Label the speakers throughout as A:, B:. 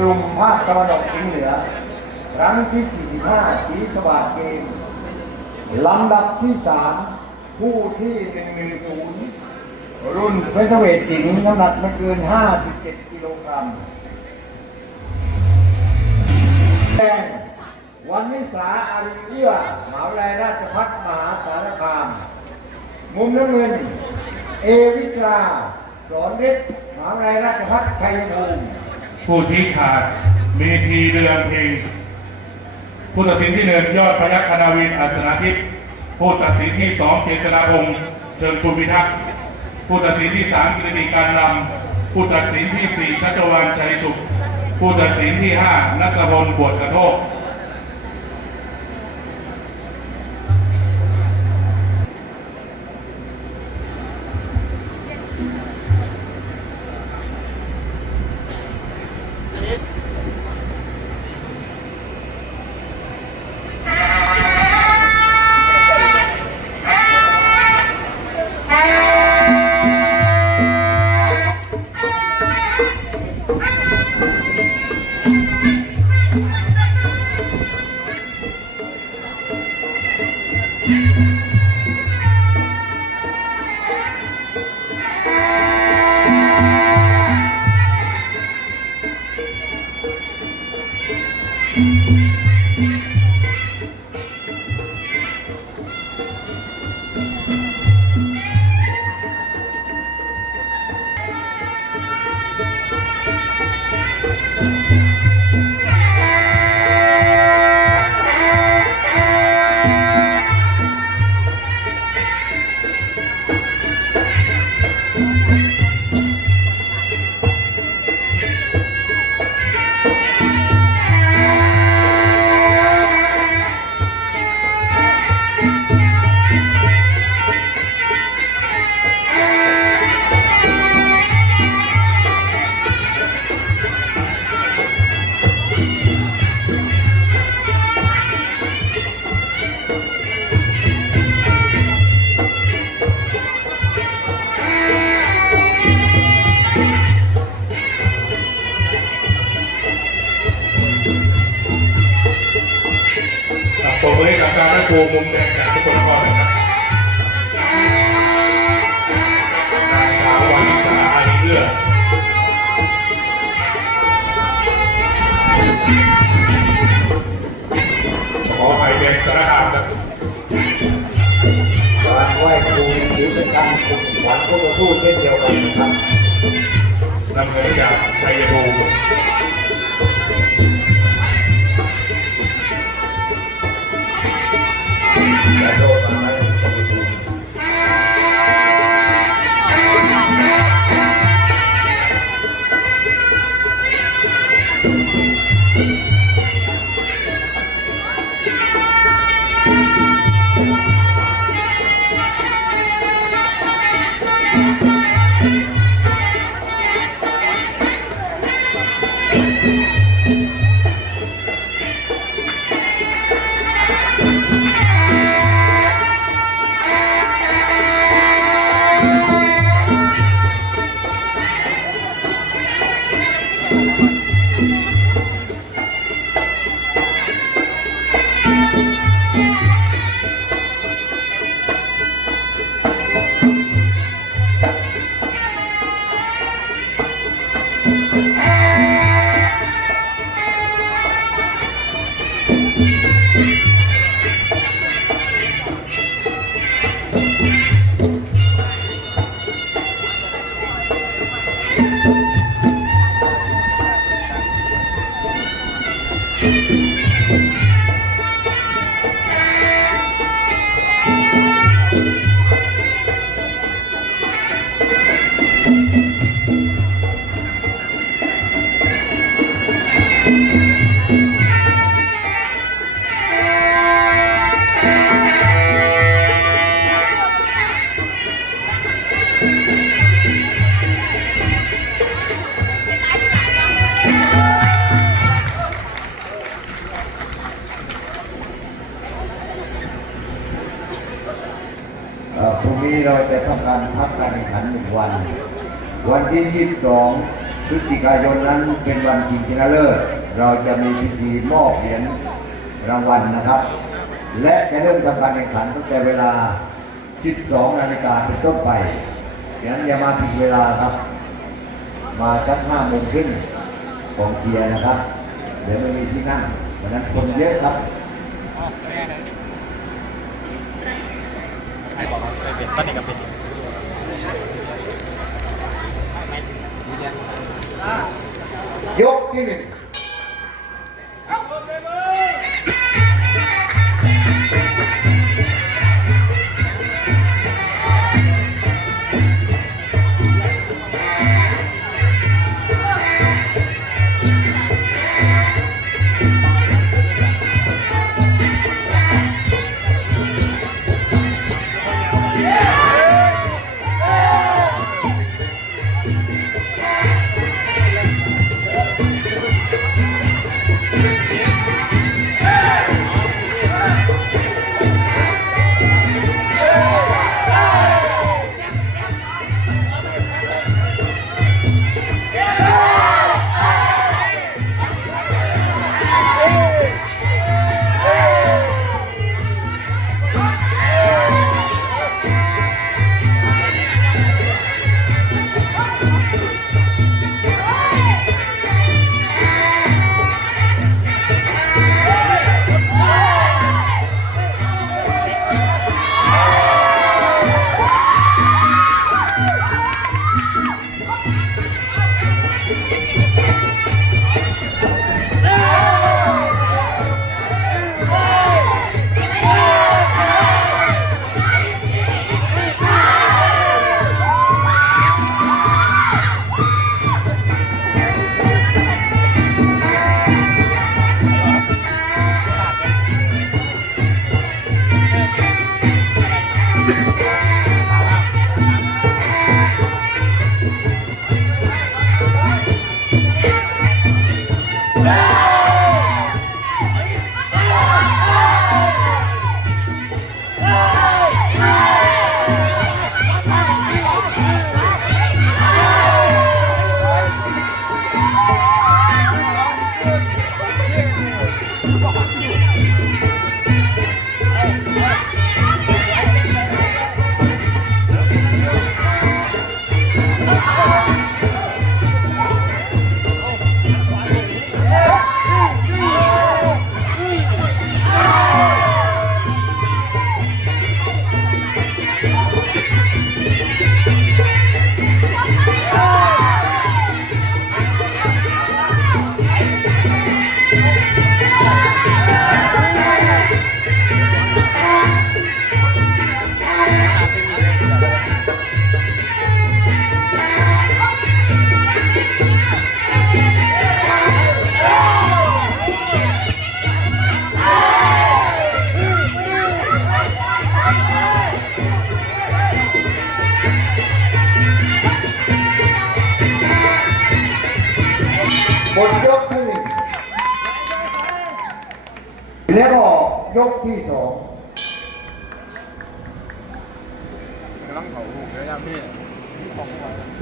A: กลุ่มภาคตะวันออกเฉียงเหนือครั้งที่ 45 สีสวัสดเกมลำดับที่ 3 ผู้ที่ 110 รุ่นเฟสเวทจิ๋งน้ำหนักไม่เกิน 57 กิโลกรัมแดงวันวิสาอารีเอื้อมหาวิทยาลัยราชภัฏมหาสารคาม มุมน้ำเงิน เอวิตรา สอนฤทธิ์มหาวิทยาลัยราชภัฏชัยภูมิ
B: ผู้ชี้ขาดเมธีเรืองเพลงผู้ตัดสินที่หนึ่งยอดพยัคฆนาวินอัศนาทิพย์ผู้ตัดสินที่สองเจษฎาพงษ์เชิงชุมพิทักษ์ผู้ตัดสินที่สามกิรติการนำผู้ตัดสินที่สี่ชัชวานชัยสุข ผู้ตัดสินที่ห้านัตพลบวชกระโทก ข
A: วัญคู่ต่อสู้เช่นเดียวกันนะครับ
B: นำเงินจากชัยภูมิ
A: thank you. เราจะทำการพักการแข่งขันหนึ่งวัน วันที่ 22 พฤศจิกายนนั้นเป็นวันชิงชนะเลิศ เราจะมีพิธีมอบเหรียญรางวัลนะครับ และจะเริ่มทำการแข่งขันตั้งแต่เวลา 12 นาฬิกาเป็นต้นไปฉะนั้นอย่ามาผิดเวลาครับ มาสักห้าโมงครึ่งกองเชียร์นะครับ เดี๋ยวไม่มีที่นั่งวันนั้นคนเยอะครับ
C: บอกว่าเคยเป็นตอนนี้ก็เป็น
A: ยกที่หนึ่ง ยกที่สอง
C: กำลังเผาลูกเลยยังพี่ของหัว
A: ห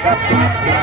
A: Let's go.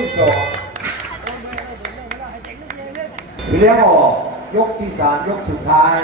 A: ที่สองเล้วออกยกที่สามยกสุดท้าย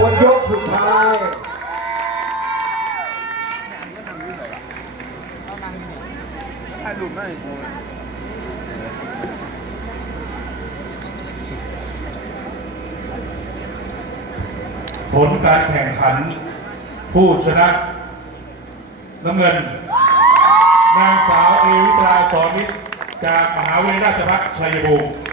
A: หมดยกสุดท้าย
C: ถ่ายรูปได้กู
B: ผลการแข่งขัน ผู้ชนะน้ำเงิน นางสาวเอวิตราสอนมิตจากมหาวิทยาลัยราชภัฏชัยภูมิ